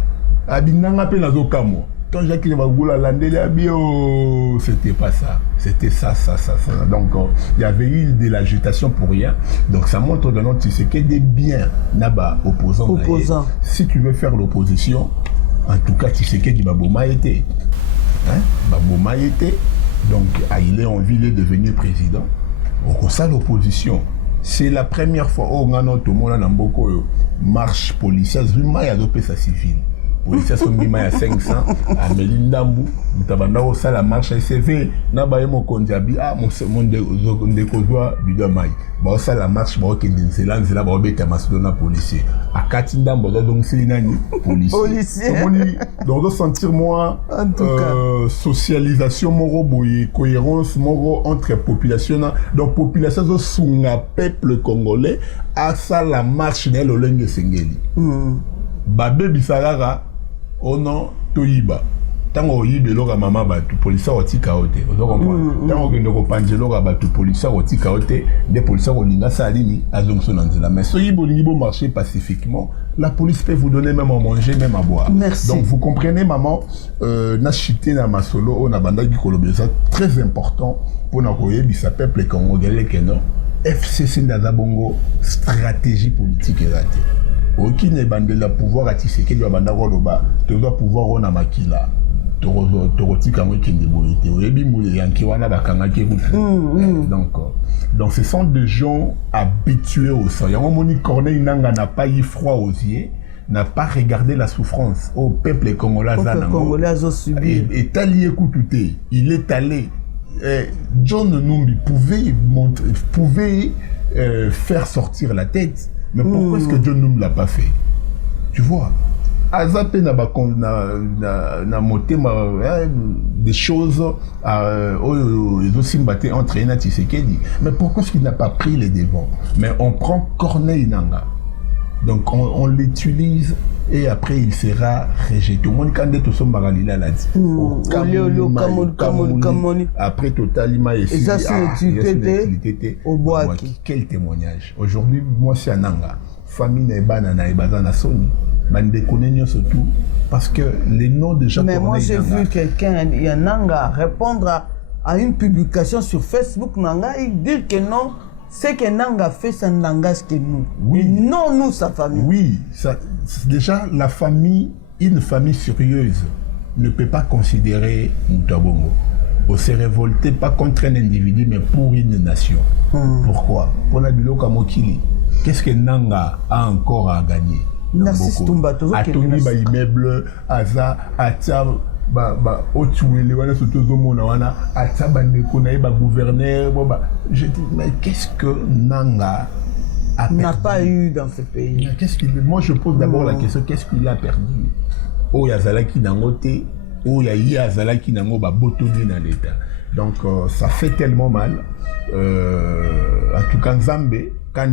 Abinanga pe nazo kamo. Tant Jacques Bagoula Landela bio, c'était pas ça. C'était ça. Donc, il y avait eu de l'agitation pour rien. Donc, ça montre de notre Tshisekedi bien là-bas, opposant. Si tu veux faire l'opposition, en tout cas, Tshisekedi Baboma était. Baboma était. Donc, il est en ville de devenir président. Au ça, l'opposition. C'est la première fois où on a notre monde en Mboko marche policière. Il y a deux sa civile. Policiers sont mis à 500 à Melindambu, mutabanda osa la marche SV na ba mo kondiabi mon ndekozwa bidamai ba osa la marche ba okende nzela ba obeta masodona policier à Katindambo donc c'est nani policier donc de sentir moi socialisation moro boye cohérence moro entre population donc population zo sunga peuple congolais à ça la marche na lolenge sengeli babe bisarara oh non, toyiba. Tant qu'on y beloga maman batu, police oti kaote. Vous comprenez? Tant qu'on ne pangeloga batu, police oti kaote, des policiers on n'a salini, azongso nanzela. Mais so yibo marcher pacifiquement, la police peut vous donner même à manger, même à boire. Merci. Donc vous comprenez, maman, na chité na masolo, on a banda qui kolobeza très important pour na koye bisa peuple congolais que non. FCC Ndazabongo, stratégie politique erratée. Aucune bande de pouvoir à Tshisekedi wa banda koloba tu dois pouvoir on a makila torotika moi kende boyete oyebi mule yanki wana bakanga ki donc ce sont des gens habitués au sang. Yango moni Corneille Nanga n'a pas eu froid aux yeux, n'a pas regardé la souffrance au peuple congolais et tali écouté, il est allé John Numbi pouvait faire sortir la tête. Mais pourquoi est-ce que John Noum ne l'a pas fait? Tu vois, Azapé n'a monté des choses ils aussi battu entre Ena Tshisekedi. Mais pourquoi est-ce qu'il n'a pas pris les devants? Mais on prend Corneille Nanga. Donc on l'utilise et après il sera rejeté. Mon candidat tout son bagalila l'a dit. Après Totalima et quel témoignage. Aujourd'hui moi c'est un Nanga. Famille n'est banana et bazana Sony. Surtout parce que les noms de Jacques mais moi j'ai Nanga, vu quelqu'un Nanga répondre à une publication sur Facebook Nanga et dire que non. Ce que Nanga fait, ça n'engage que nous. Oui. Et non, nous, sa famille. Oui, ça, déjà, la famille, une famille sérieuse, ne peut pas considérer Mutabongo. On se révolter pas contre un individu, mais pour une nation. Pourquoi? Pour la Biloka Mokili, qu'est-ce que Nanga a encore à gagner? Narcisse Toumbato, Atoni ba immeuble, Aza, Atia, Otuele, wana sotozo mona wana, Atia bandeko na ba gouverneur, je dis mais qu'est-ce que Nanga n'a pas eu dans ce pays? Moi je pose d'abord la question, qu'est-ce qu'il a perdu? Oh yazalaki nangote, oh yazalaki nango ba botoni dans l'état. Donc ça fait tellement mal. En tout cas Nzambe, quand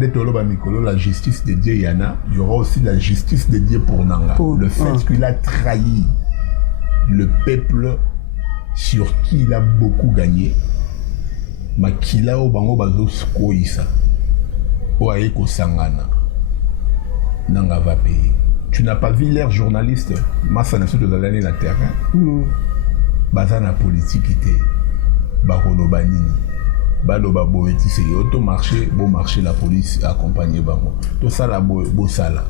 la justice de Dieu yana, il y aura aussi la justice de Dieu pour Nanga. Le fait qu'il a trahi le peuple sur qui il a beaucoup gagné, mais qu'il a au bango bazo skoisa, au aeko sangana, Nanga va payer. Tu n'as pas vu l'air journaliste, Massa n'a surtout dans l'année la terrain, bazana politique était, barolo banini. Baloba boeti c'est auto marché bon marché la police accompagné bango tout ça la bo sala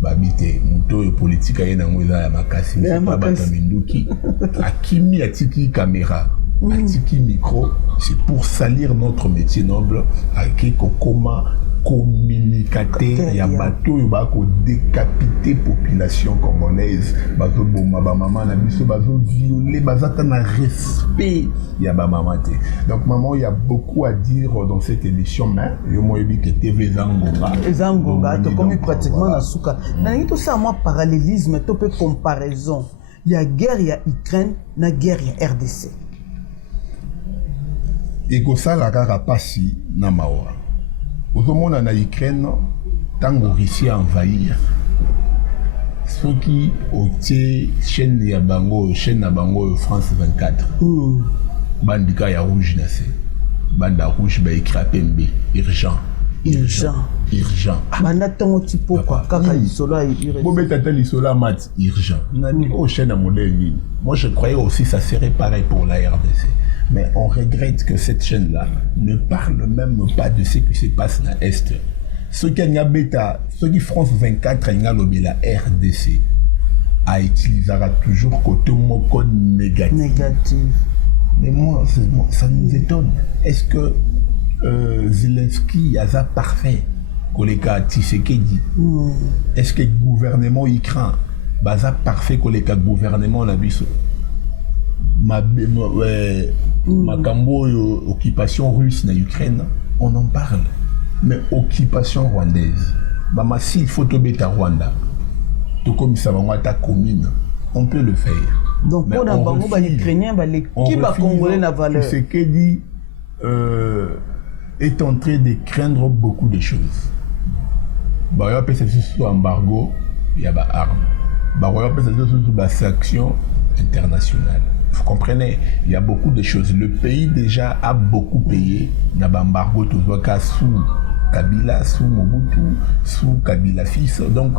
babité muto politique ayena ngoza ya makasi c'est pas bataminduki akimi atiki caméra atiki micro c'est pour salir notre métier noble akiko koma communicateur ya bato yo ba ko décapiter population congolaise bazo bomba ba maman na biso bazo violer bazata na respect ya ba maman te. Donc maman il y a beaucoup à dire dans cette émission mais yo moyebi que TV Zangonga to comme pratiquement na suka na ngi tout ça moi parallélisme to peu comparaison il y a guerre il y a Ukraine na guerre il y a RDC et ko sala kaka pasi na mawa. Au monde en Ukraine, tant que Russie a envahi, ceux qui ont été chaîne ya bango, chaîne na bango France 24, bandika ya rouge nase, banda rouge ba écrit pembe urgent. urgent. Banda tongo tipo quoi, kaka lisolo irresponsable. Bobeta lisolo mat urgent. Nani au chaîne à modèle. Moi je croyais aussi ça serait pareil pour la RDC. Mais on regrette que cette chaîne-là ne parle même pas de ce qui se passe dans l'Est. Ceux qui ont bêta, ceux qui France 24 ont lobby la RDC a utilisera toujours côté moko négatif. Mais moi, ça nous étonne. Est-ce que Zelensky a parfait koleka Tshisekedi? Est-ce que le gouvernement y craint baza parfait koleka gouvernement na biso? Makambo occupation russe na Ukraine, on en parle. Mais occupation rwandaise, bah si il faut tomber à Rwanda, tout comme ça va ta commune, on peut le faire. Donc pour la banque, les Ukrainiens, qui va congoler la valeur? Ce qui dit est en train de craindre beaucoup de choses. Bah il y a peut-être sous embargo, il y a des armes. Bah il y a peut-être sous des sanctions internationales. Vous comprenez, il y a beaucoup de choses. Le pays déjà a beaucoup payé. N'a pas embargo tout ça sous Kabila, sous Mobutu, sous Kabila fils. Donc,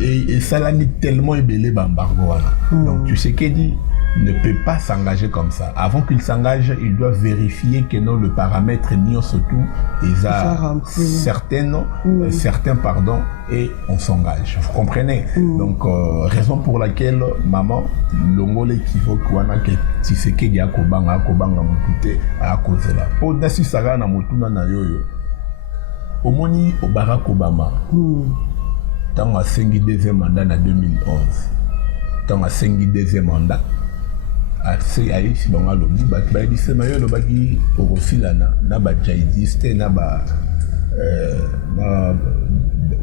et ça l'a mis tellement ébélé l'embargo. Donc, tu sais qu'il dit ne peut pas s'engager comme ça. Avant qu'il s'engage, il doit vérifier que non, le paramètre n'y surtout certains pardon, et on s'engage. Vous comprenez? Donc, raison pour laquelle maman, l'ongole équivoque que Tshisekedi a kobanga mutute à cause là. Au si sara na mutuna na yoyo. Omoni au Barack Obama. Tant à 5 deuxième mandat en 2011. Tant à 5 deuxième mandat. Assez aïe si bon alors dit bah dit c'est maillot le bagi au filana na ba djihadiste na ba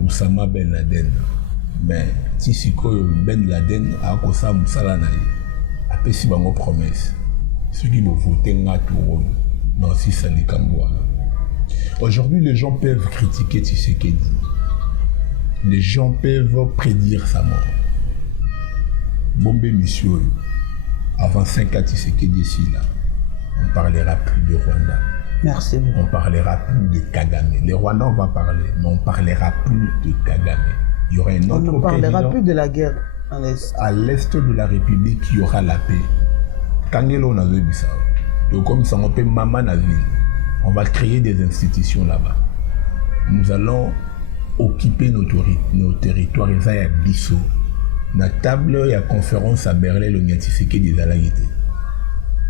Oussama Ben Laden. Mais si siko Ben Laden a kosa musala na ye. Après si bango promesse. Ceux qui vont voter ngatouro non si ça les kamboa. Aujourd'hui les gens peuvent critiquer Tshisekedi. Les gens peuvent prédire sa mort. Bombe monsieur. Avant 5 ans, Tshisekedi ici là, on ne parlera plus de Rwanda. Merci beaucoup. On ne parlera plus de Kagame. Les Rwandais, on va parler, mais on ne parlera plus de Kagame. Il y aura un autre président. On ne parlera plus de la guerre à l'Est. À l'Est de la République, il y aura la paix. Kangelo, on a vu ça. Donc, comme ça, on peut maman la ville. On va créer des institutions là-bas. Nous allons occuper nos territoires. Et ça, il y a Bissau. La table, il y a conférence à Berlin, le Tshisekedi des Alaïtés.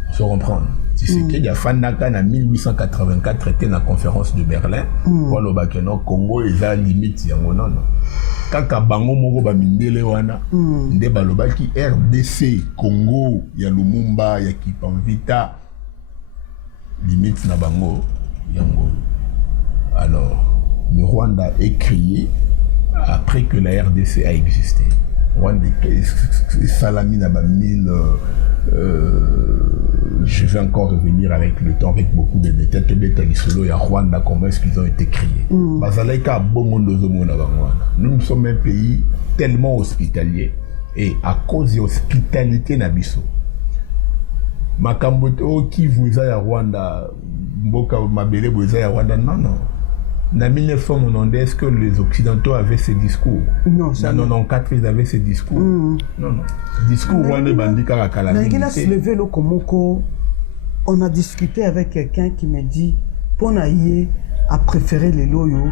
Il faut comprendre. Tshisekedi, il y a Fandaka en 1884, était la conférence de Berlin. Pour le Bakeno, Congo, il y a limite. Non. Kaka Bango Moro Bamindele Wana, Ndeba Lobaki, RDC, Congo, il y a Lumumba, il y a Kipanvita. Limite na Bango, Yango. Alors, le Rwanda est créé après que la RDC a existé. Rwanda, Salami n'a pas mis je vais encore revenir avec le temps, avec beaucoup de détails. Il y a Rwanda, comment est-ce qu'ils ont été créés. Nous sommes un pays tellement hospitalier et à cause de l'hospitalité Nabiso. Makamboto qui vous a à Rwanda, Mboka Mabele vous a à Rwanda, non. En 1990, est-ce que les Occidentaux avaient ces discours? Non. En 1994, ils avaient ces discours. Non. Discours rwandais bandit karakala. On a discuté avec quelqu'un qui me dit Ponaïe a préféré les loyaux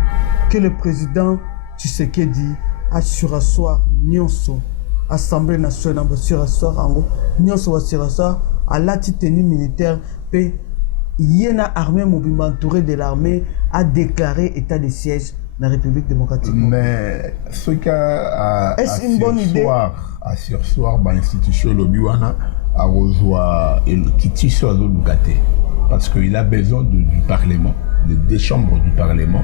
que le président Tshisekedi a surassoir Nyonso, Assemblée nationale, surassoir Ango, Nyonso va surassoir à la tenue militaire, puis Yéna armée mobile entourée de l'armée a déclaré état de siège dans la République démocratique. Mais ce qu'a est-ce une bonne idée? À sursoir, l'institution Lobiwana a rejoint Kitiso Azolukate parce qu'il a besoin du Parlement, des chambres du Parlement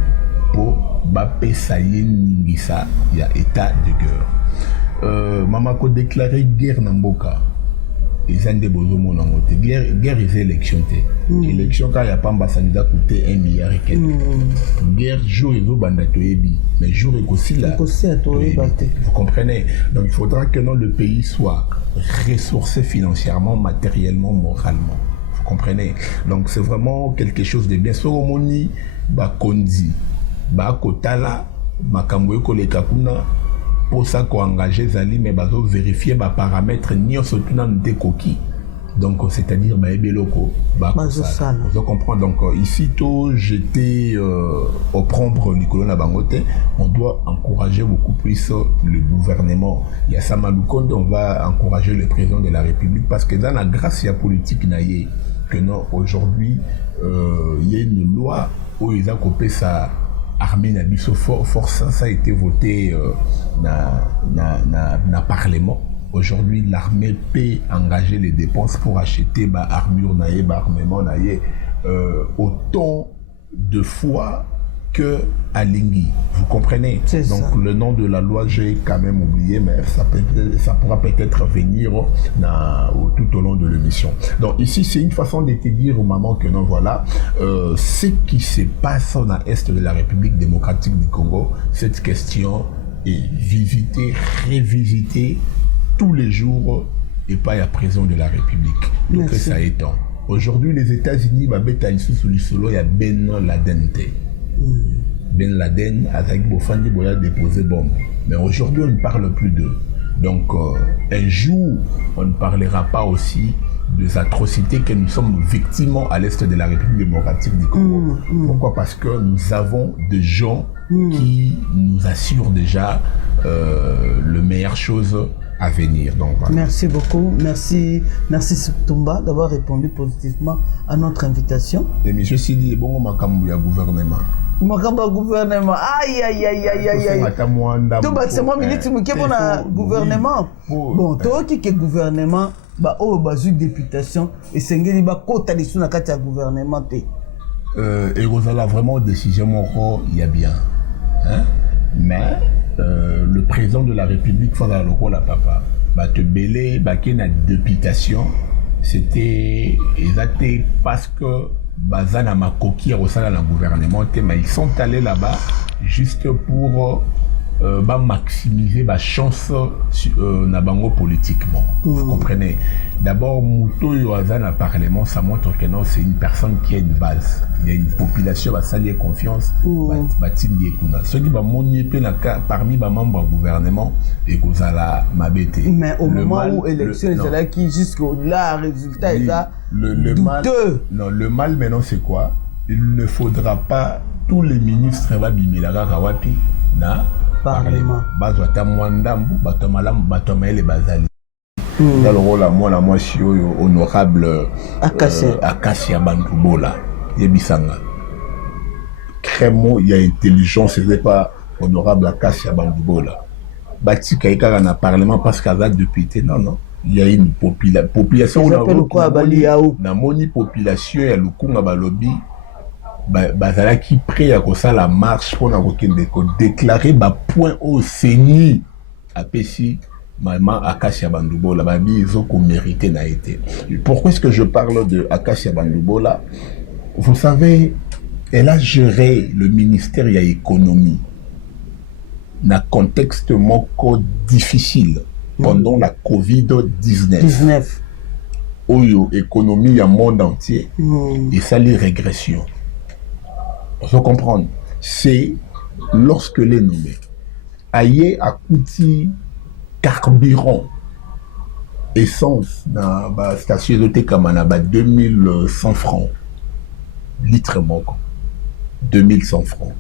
pour Bapé Sayen Ningisa, il y a état de guerre. Mamako déclaré guerre Namboka. Ils ont des besoins mon amoté. Guerre is élection té. Élection quand il y a pas ambassadeur coûté 1 milliard et quelques. Guerre jour et vous bandato ebi, mais jour et aussi là. Vous comprenez? Donc il faudra que le pays soit ressourcé financièrement, matériellement, moralement. Vous comprenez? Donc c'est vraiment quelque chose de bien. Soromoni Bakondi. ba kotala makambo ekoleka kuna pour ça ko engager zali mais bazo vérifier ba paramètres nyonso tuna nte koki. Donc c'est-à-dire ba ebeloko ba ça. Vous comprenez donc ici tout j'étais au prendre Nicolas Nabangote, on doit encourager beaucoup plus le gouvernement. Il y a Samaloukonde, on va encourager le président de la République parce que dans la grâce il y a politique naïe que non aujourd'hui il y a une loi où ils ont coupé ça armée Nabiso force ça a été voté na parlement. Aujourd'hui, l'armée peut engager les dépenses pour acheter bah, armure naïe, bah, armement naïe, autant de fois que à Lingui. Vous comprenez? Donc ça. Le nom de la loi, j'ai quand même oublié, mais ça pourra peut-être venir tout au long de l'émission. Donc ici, c'est une façon de te dire, maman, que non, voilà, ce qui se passe dans l'Est de la République démocratique du Congo, cette question est visitée, révisitée, tous les jours et pas à prison de la République. Donc ça étant. Aujourd'hui, les États-Unis, il y a Ben Laden. Ben Laden, avec Bofandi, Boya déposé bombe. Mais aujourd'hui, on ne parle plus d'eux. Donc, un jour, on ne parlera pas aussi des atrocités que nous sommes victimes à l'Est de la République démocratique du Congo. Pourquoi? Parce que nous avons des gens qui nous assurent déjà le meilleure chose à venir. Donc, voilà. Merci beaucoup. Merci Tumba d'avoir répondu positivement à notre invitation. Et M. Sidi, bon, makambu ya gouvernement. Makambu gouvernement. Aïe. Tout bas, c'est moi, ministre, qui est bon à gouvernement. Bon, toi qui est gouvernement, bah, oh, bah, une députation, et c'est un bah, côté de sous la carte à gouvernement. Et vous avez vraiment décision, mon il y a bien. Hein? Mais, le président de la République faisait le rôle à papa. Bah te belé, bah qu'il y a une députation, c'était exact parce que bazana ma coquille au sein de la gouvernement, mais ils sont allés là-bas juste pour maximiser ma chance na bango politiquement. Vous comprenez? D'abord, Mouto Yoazan à Parlement, ça montre que non, c'est une personne qui a une base. Il y a une population qui a lier confiance. Ceux qui ont parmi les membres du gouvernement et qui ont mais au moment où l'élection est là, qui jusque-là, résultat est là, le mal maintenant c'est quoi? Il ne faudra pas tous les ministres Bimilaga Kawapi na Parlement. Bazwata Mwandambu, Batomalam, Batomaele Bazali. Dans le rôle à moi, je suis honorable Akassia Bandubola, Yebisanga. Crémo, il y a intelligence, ce n'est pas honorable Akassia Bandubola. Bati Kaïka dans le Parlement parce qu'à la député, non. Il y a une population. Ils appellent quoi, Baliaou? La population, il y a le Kunga Balobi. Bazala qui prêt à ça la marche pour déclarer point au CENI à Pessi. Maman Akassia Bandubola, ils ont mérité n'a été. Pourquoi est-ce que je parle de Akassia Bandubola? Vous savez, elle a géré le ministère de l'économie dans un contexte difficile pendant la Covid-19. Où l'économie y a monde entier et ça les régressions. Il faut comprendre, c'est lorsque les nommés aïe à Kouti carburant, essence dans la station de Tekamana, 2100 francs, litre manquant, 2100 francs.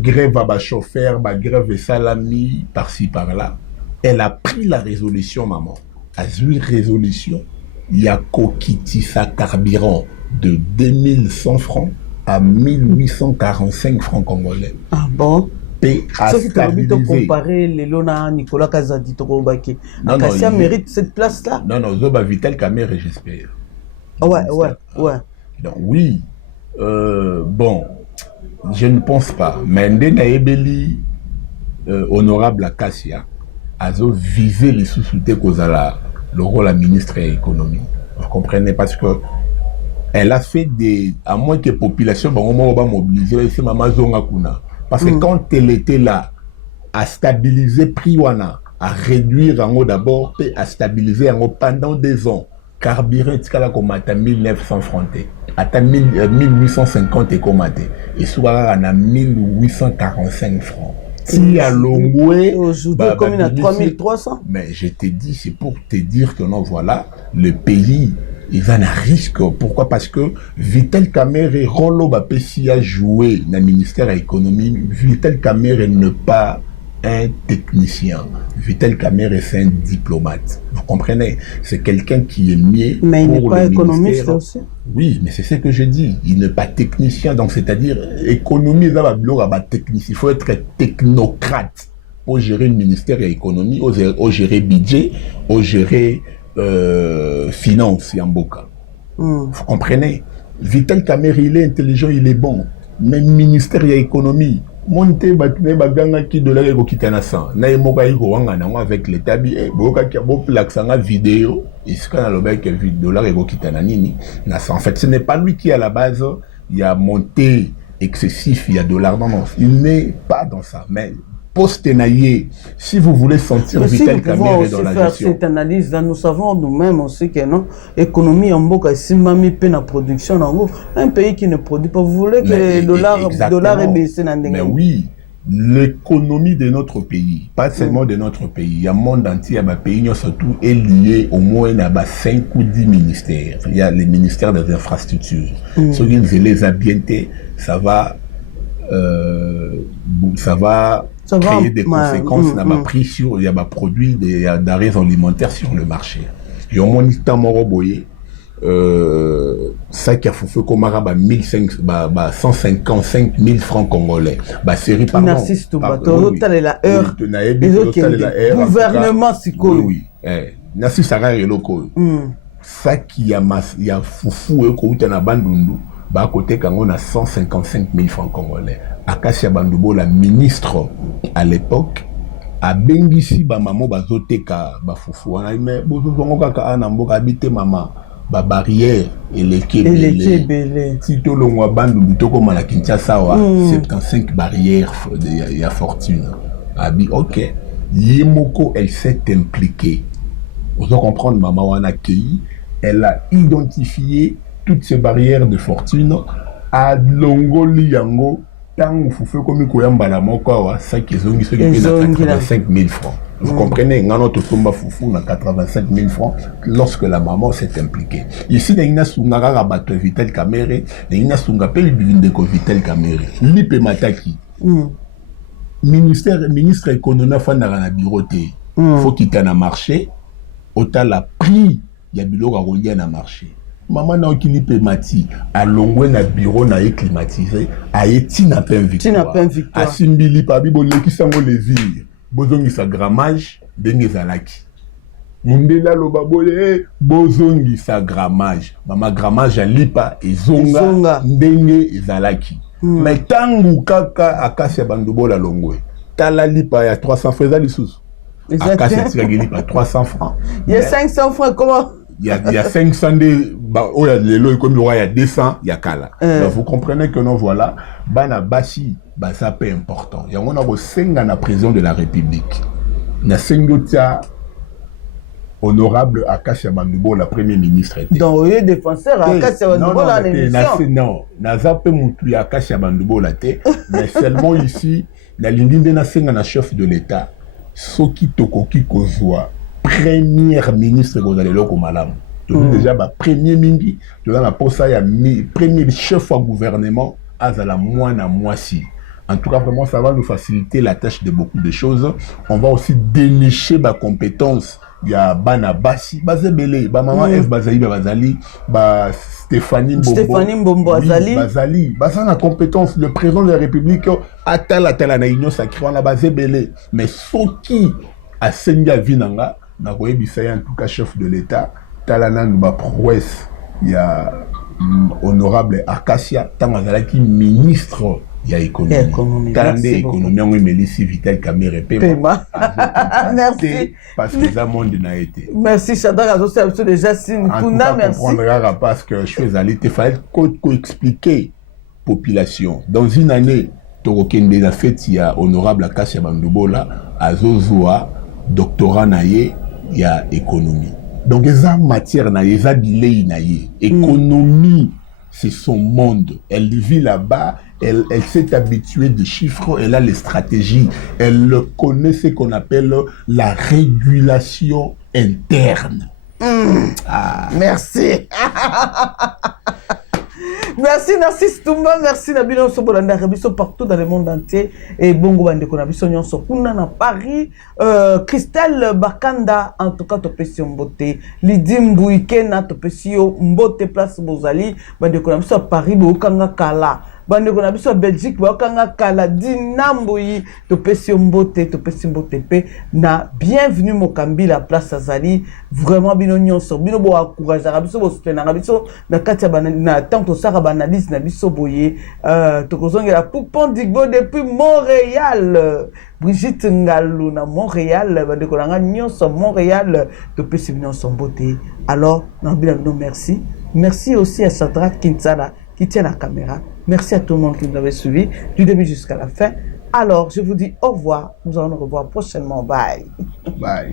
Grève à chauffeur, grève et salami, par-ci, par-là. Elle a pris la résolution, maman. À une résolution, il y a Kokiti sa carburant de 2100 francs à 1845 francs congolais. Ah bon? Sauf que tu as envie de comparer les Lona Nicolas Kazadi Tokobaki. Akassia mérite cette place-là? Non, Zoba Vital Kamere, j'espère. Ouais. Donc, oui. Bon, je ne pense pas. Mais Ndena Ebeli, honorable Akassia, a visé les sous-soutés qu'Ozala, le rôle à ministre de l'économie. Vous comprenez? Parce que elle a fait des. À moins que la population va mobiliser, c'est Maman Zonga Kuna. Parce que quand elle était là, à stabiliser Priwana, à réduire en haut d'abord, puis à stabiliser en haut pendant 2 ans, carburant tikala komata 1900 francs te ata 1850 ekomate esukaka na 1845 francs si à Longwe aujourd'hui comme il a 3300. Mais je te dis, c'est pour te dire que non, voilà, le pays il va à risque. Pourquoi? Parce que Vital Kamerhe Rolo Bapessi a joué dans le ministère de l'économie. Vital Kamerhe n'est pas un technicien. Vital Kamerhe c'est un diplomate. Vous comprenez? C'est quelqu'un qui est mieux mais pour il n'est pas le économiste aussi. Oui, mais c'est ce que je dis. Il n'est pas technicien. Donc, c'est-à-dire, économie, technicien. Il faut être technocrate pour gérer le ministère de l'économie, au gérer budget, au gérer finance, Yamboka. Vous comprenez? Vital Kamerhe, il est intelligent, il est bon. Mais le ministère de l'économie, monter baganga qui dollar eko kitana san na emoka iko wanga na avec l'état bi boka ki bo plaxanga vidéo iska na loba que dollar eko kitana nini na en fait ce n'est pas lui qui à la base il y a monté excessif il y a dollar non il n'est pas dans ça mais poste naïe si vous voulez sentir Vital Kamerhe dans la gestion cette analyse là nous savons nous-mêmes aussi que non économie en boka simami pe na production nango un pays qui ne produit pas vous voulez que le dollar est baissé dans mais oui l'économie de notre pays pas seulement de notre pays il y a monde entier ma pays surtout est lié au moins à 5 ou 10 ministères il y a les ministères des infrastructures ceux qui les habités ça va créer des conséquences dans ma prix sur il y a ma produit des denrées alimentaires sur le marché. Et au moins temps moroboye ça qui a fait comme arabe 155 000 francs congolais. Bah série par Narcisse Toubato la heure. Gouvernement siko. Oui. Narcisse Sarah loko. Ça qui a foufou ko utana bandundu. Bah côté kango na 155 000 francs congolais. Akasia Bandubo la ministre à l'époque a bengisi ba maman bazoteka ba fufu wana mais bozongo kaka ana mboka habité maman ba barrière et les kebele si to longwa Bandundu to ko mala Kinshasa wa 75 barrières il y a fortune abi OK Yemoko elle s'est impliquée vous comprendre maman wana kei elle a identifié toutes ces barrières de fortune à Longoli Yango tant vous faites comme Koyamba la Mokawa, ça qui est 85 000 francs. Vous comprenez, notre tomba foufou na 85 000 francs lorsque la maman s'est impliquée. Ici, il y a Sungara Rabato Vital Kamerhe, il y a Sungapel Bivindeko Vital Kamerhe, Lipe Mataki. Ministre économie Fandara na bureauté. Faut qu'il t'en a marché, autant la prix, il y a biloko à na marché. Maman na okilipe mati a longwe na bureau na climatisé a eti na pen victoire a simbili pa bi boleki sango levire bozongi sa grammage ndenge zalaki mundela loba boye bozongi sa grammage mama grammage alipa ezonga ndenge ezalaki mais tangu kaka akasi bandubo la longwe tala lipa ya 300 francs za lisusu akasi tiragi lipa 300 francs il y a 500 francs comment il y a 500 de il y a les lois comme il y a 200 il y a kala donc vous comprenez que non voilà bana basi bah ça peut important il y a on a au senga na président de la République na sengotia honorable Akasia Bandubo la premier ministre donc il défenseur Akasia Bandubo la l'émission non na zape mutu ya Akasia Bandubo la té mais seulement ici la ligne na senga na chef de l'état soki tokoki kozwa premier ministre Gonzalo Loko Malam. Déjà, premier mingi, dans la poste, il y a premier chef au gouvernement, à la moine moisi. En tout cas, vraiment, ça va nous faciliter la tâche de beaucoup de choses. On va aussi dénicher ma compétence. Il y a Bana Bassi, Bazebele, Maman F. Bazali, Bazali, Stéphanie Mbombo Bazali, Bazana compétence. Le président de la République, Atala Naïno Sakri, on a Bazebele. Mais ce qui a Senga Vinanga, en tout cas chef de l'État, Talanan ba prouesse, il y a honorable Akasia, Tangalaki ministre, il y a économie. Talandé économie, on met ici Vital Kamerhe Pema. Merci. Parce que ça monde n'a été. Merci Chadar Azo, déjà signe. Merci. Parce que je suis allé, il fallait expliquer population. Dans une année, Torokende la fête, il y a honorable Akasia Bandubo là, Azozoa, doctorat naïe, il y a économie. Donc, eza matière na ye, eza bilei na ye. Économie, c'est son monde. Elle vit là-bas, elle s'est habituée des chiffres, elle a les stratégies. Elle connaît ce qu'on appelle la régulation interne. Merci. Merci Narcisse Toumba, merci Nabino Sobolanda, Rebiso partout dans le monde entier. Et Bongo Bandeko Nabiso Nyonso Kuna na Paris. Christelle Bakanda, en tout cas, Topesio Mbote. Lydie Mbouikena, Topesio Mbote, place Bozali. Bandeko Nabiso à Paris, Boukanga Kala. Bandeko Nabiso à Belgique, Boukanga Kala. Dinamboui, Topesio Mbote, Topesio Mbote P. Na bienvenue Mokambi, la place Azali. Vraiment, Bino Nyonso. Bino Bo Akourage, Rabiso Bo Soutena, Rabiso, na Katia Banana, tant que ça, Banalise, Nabiso Boye. Tokozonge la Poupon Digbo depuis Montréal. Brigitte Ngalou na Montréal, Bandeko Langa Nyonso Montréal, Topesio Nyonso Mbote. Alors, merci. Merci aussi à Sandra Kinsala qui tient la caméra. Merci à tout le monde qui nous avait suivis du début jusqu'à la fin. Alors, je vous dis au revoir. Nous allons nous revoir prochainement. Bye. Bye.